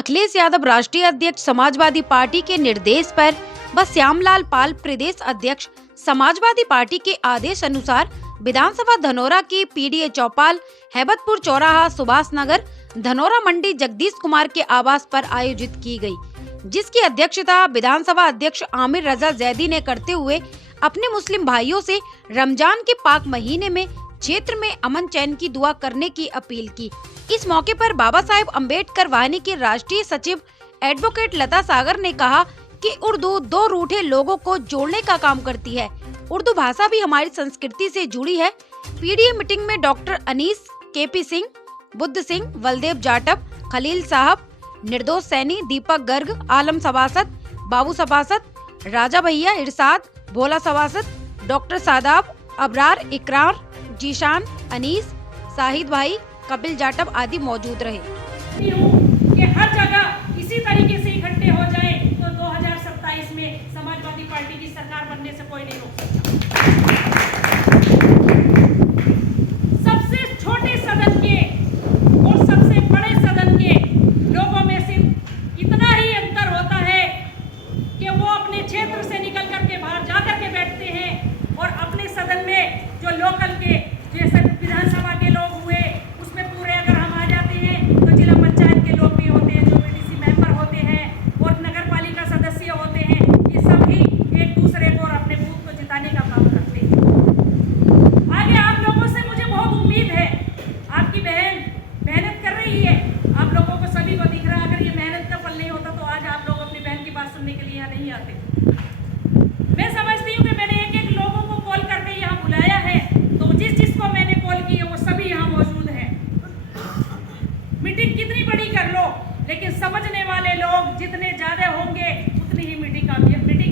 अखिलेश यादव राष्ट्रीय अध्यक्ष समाजवादी पार्टी के निर्देश पर व श्यामलाल पाल प्रदेश अध्यक्ष समाजवादी पार्टी के आदेश अनुसार विधानसभा धनोरा की पीडीए चौपाल हैबतपुर चौराहा सुभाष नगर धनोरा मंडी जगदीश कुमार के आवास पर आयोजित की गई, जिसकी अध्यक्षता विधानसभा अध्यक्ष आमिर रजा जैदी ने करते हुए अपने मुस्लिम भाइयों से रमजान के पाक महीने में क्षेत्र में अमन चैन की दुआ करने की अपील की। इस मौके पर बाबा साहेब अम्बेडकर वाहिनी के राष्ट्रीय सचिव एडवोकेट लता सागर ने कहा कि उर्दू दो रूठे लोगों को जोड़ने का काम करती है। उर्दू भाषा भी हमारी संस्कृति से जुड़ी है। पीडीए मीटिंग में डॉक्टर अनीस, केपी सिंह, बुद्ध सिंह, बलदेव जाटव, खलील साहब, निर्दोष सैनी, दीपक गर्ग, आलम सभासद, बाबू सभासद, राजा भैया, इरशाद, भोला सभासद, डॉक्टर सादाब, अबरार, इकरार, जीशान, अनीस, शाहिद भाई, कपिल जाटव आदि मौजूद रहे। कि हर जगह इसी तरीके से इकट्ठे हो जाए तो 2027 में समाजवादी पार्टी की सरकार बनने से कोई नहीं रोक सकता। सबसे छोटे सदन के और सबसे बड़े सदन के लोगों में सिर्फ इतना ही अंतर होता है कि वो अपने क्षेत्र से निकल करके बाहर जाकर के बैठते हैं और अपने सदन में जो लोकल के जैसे विधानसभा के लोग हुए उसमें पूरे अगर हम आ जाते हैं तो जिला पंचायत के लोग भी होते हैं, जो बीडीसी मेंबर होते हैं और नगर पालिका सदस्य होते हैं, ये सब ही एक दूसरे को और अपने बूथ को जिताने का काम करते हैं। आगे आप लोगों से मुझे बहुत उम्मीद है, आपकी बहन मेहनत कर रही है, आप लोगों को सभी को दिख रहा है। अगर ये मेहनत का फल नहीं होता तो आज आप लोग अपनी बहन की बात सुनने के लिए यहाँ नहीं आते। मैं समझती हूँ कि मैंने एक एक लोगों को कॉल करके यहाँ बुलाया है, तो जिसको मैंने कॉल की है वो सभी यहाँ मौजूद हैं। मीटिंग कितनी बड़ी कर लो, लेकिन समझने वाले लोग जितने ज्यादा होंगे उतनी ही मीटिंग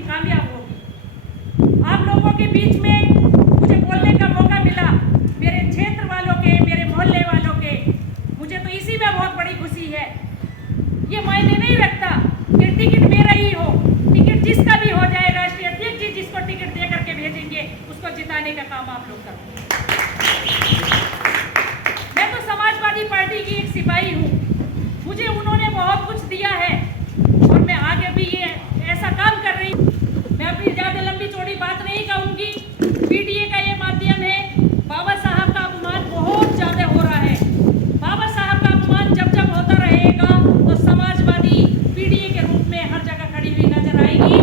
कामयाब होगी। आप लोगों के बीच में मुझे बोलने का मौका मिला, मेरे क्षेत्र वालों के, मेरे मोहल्ले वालों के, मुझे तो इसी में बहुत बड़ी खुशी है। ये मायने नहीं रखता कि टिकट मेरा ही हो, टिकट जिसका भी हो जाए, राष्ट्रीय अध्यक्ष जी जिसको टिकट दे करके भेजेंगे उसको जिताने का काम आप लोग करो। मैं तो समाजवादी पार्टी की एक सिपाही हूँ, मुझे उन्होंने बहुत कुछ दिया है और मैं आगे भी ये ऐसा काम कर रही हूँ। मैं अपनी ज्यादा लंबी चौड़ी बात नहीं कहूँगी। पीडीए का ये माध्यम है, बाबा साहब का अपमान बहुत ज्यादा हो रहा है। बाबा साहब का अपमान जब जब होता रहेगा तो समाजवादी पीडीए के रूप में हर जगह खड़ी हुई नजर आएगी।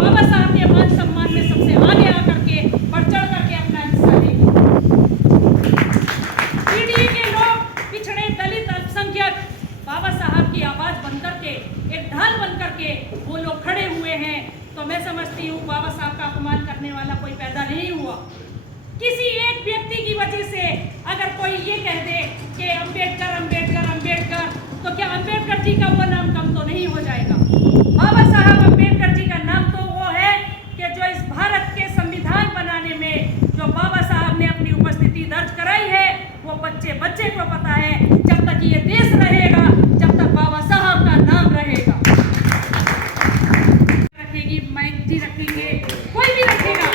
बाबा साहब के मान सम्मान में सबसे आगे आकर के बढ़ चढ़ करके अपना हिस्सा लेगी। पीडीए के लोग, पिछड़े, दलित, अल्पसंख्यक बाबा साहब की आवाज बनकर के, एक ढाल बनकर के वो लोग खड़े हुए हैं। तो मैं समझती हूँ बाबा साहब का अपमान करने वाला कोई पैदा नहीं हुआ। किसी एक व्यक्ति की वजह से अगर कोई ये कह दे कि अम्बेडकर अम्बेडकर अम्बेडकर, तो क्या अम्बेडकर जी का वो नाम कम तो नहीं हो जाएगा? बाबा साहब अम्बेडकर जी का नाम तो वो है कि जो इस भारत के संविधान बनाने में जो बाबा साहब ने अपनी उपस्थिति दर्ज कराई है, वो बच्चे बच्चे को पता है। जब तक ये देश रहेगा, जब तक बाबा साहब का नाम रहेगा, रखेगी माइक जी रखेंगे, कोई भी रखेगा।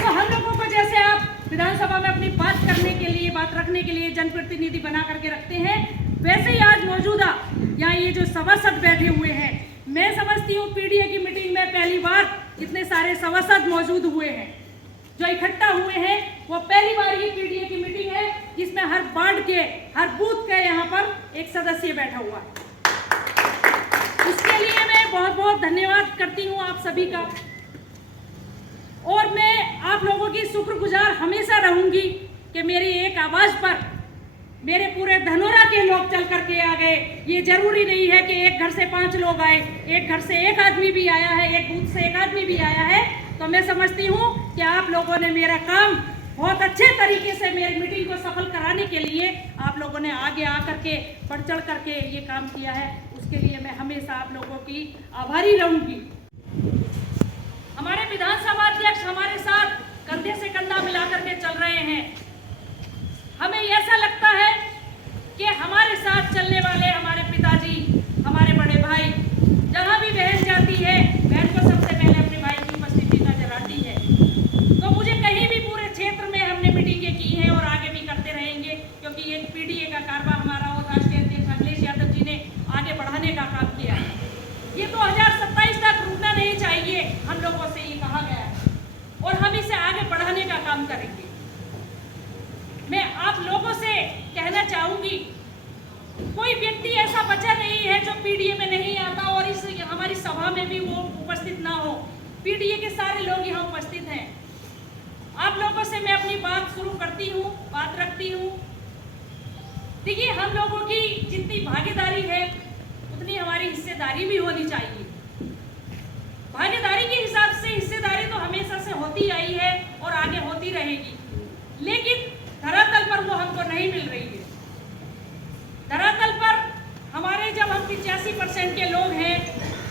तो हम लोगों को जैसे आप विधानसभा में अपनी बात करने के लिए, बात रखने के लिए जनप्रतिनिधि बना करके रखते हैं, वैसे ही आज मौजूदा यहाँ ये जो सभासद बैठे हुए हैं, मैं समझती हूँ पीडीए की मीटिंग में पहली बार इतने सारे सभासद मौजूद हुए हैं, जो इकट्ठा हुए हैं। वो पहली बार ही पीडीए की मीटिंग है जिसमें हर वार्ड के, हर बूथ के यहाँ पर एक सदस्य बैठा हुआ है। उसके लिए मैं बहुत बहुत धन्यवाद करती हूँ आप सभी का, और मैं आप लोगों की शुक्रगुजार हमेशा रहूंगी कि मेरी एक आवाज पर मेरे पूरे धनोरा के लोग चल करके आ गए। ये जरूरी नहीं है कि एक घर से 5 लोग आए, एक घर से एक आदमी भी आया है, एक बूथ से एक आदमी भी आया है। तो मैं समझती हूँ कि आप लोगों ने मेरा काम बहुत अच्छे तरीके से, मेरी मीटिंग को सफल कराने के लिए आप लोगों ने आगे आकर के बढ़ चढ़ करके ये काम किया है। उसके लिए मैं हमेशा आप लोगों की आभारी रहूंगी। हमारे विधानसभा अध्यक्ष हमारे साथ कंधे से कंधा मिलाकर के चल रहे हैं। हमें ऐसा लगता है कि हमारे साथ चलने वाले हमारे पिताजी, हमारे बड़े भाई, जहाँ भी बहन जाती है, बहन को सबसे पहले अपने भाई की उपस्थिति नजर आती है। तो मुझे कहीं भी पूरे क्षेत्र में हमने मीटिंगें की हैं और आगे भी करते रहेंगे, क्योंकि ये पीडीए का कारभार हमारा और राष्ट्रीय अध्यक्ष अखिलेश यादव जी ने आगे बढ़ा है जो पीडीए में नहीं आता और इस हमारी सभा में भी वो उपस्थित ना हो। पीडीए के सारे लोग यहाँ उपस्थित हैं। आप लोगों से मैं अपनी बात शुरू करती हूँ, बात रखती हूँ। देखिए, हम लोगों की जितनी भागीदारी है उतनी हमारी हिस्सेदारी भी होनी चाहिए। भागीदारी के हिसाब से हिस्सेदारी तो हमेशा से होती आई है और आगे होती रहेगी, लेकिन धरातल पर वो हमको नहीं मिल रही है। धरातल पर हमारे जब हम 85% के लोग हैं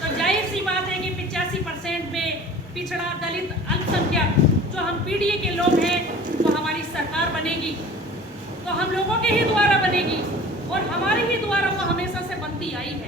तो जाहिर सी बात है कि 85% में पिछड़ा, दलित, अल्पसंख्यक जो हम पीडीए के लोग हैं वो हमारी सरकार बनेगी तो हम लोगों के ही द्वारा बनेगी और हमारे ही द्वारा वो हमेशा से बनती आई है।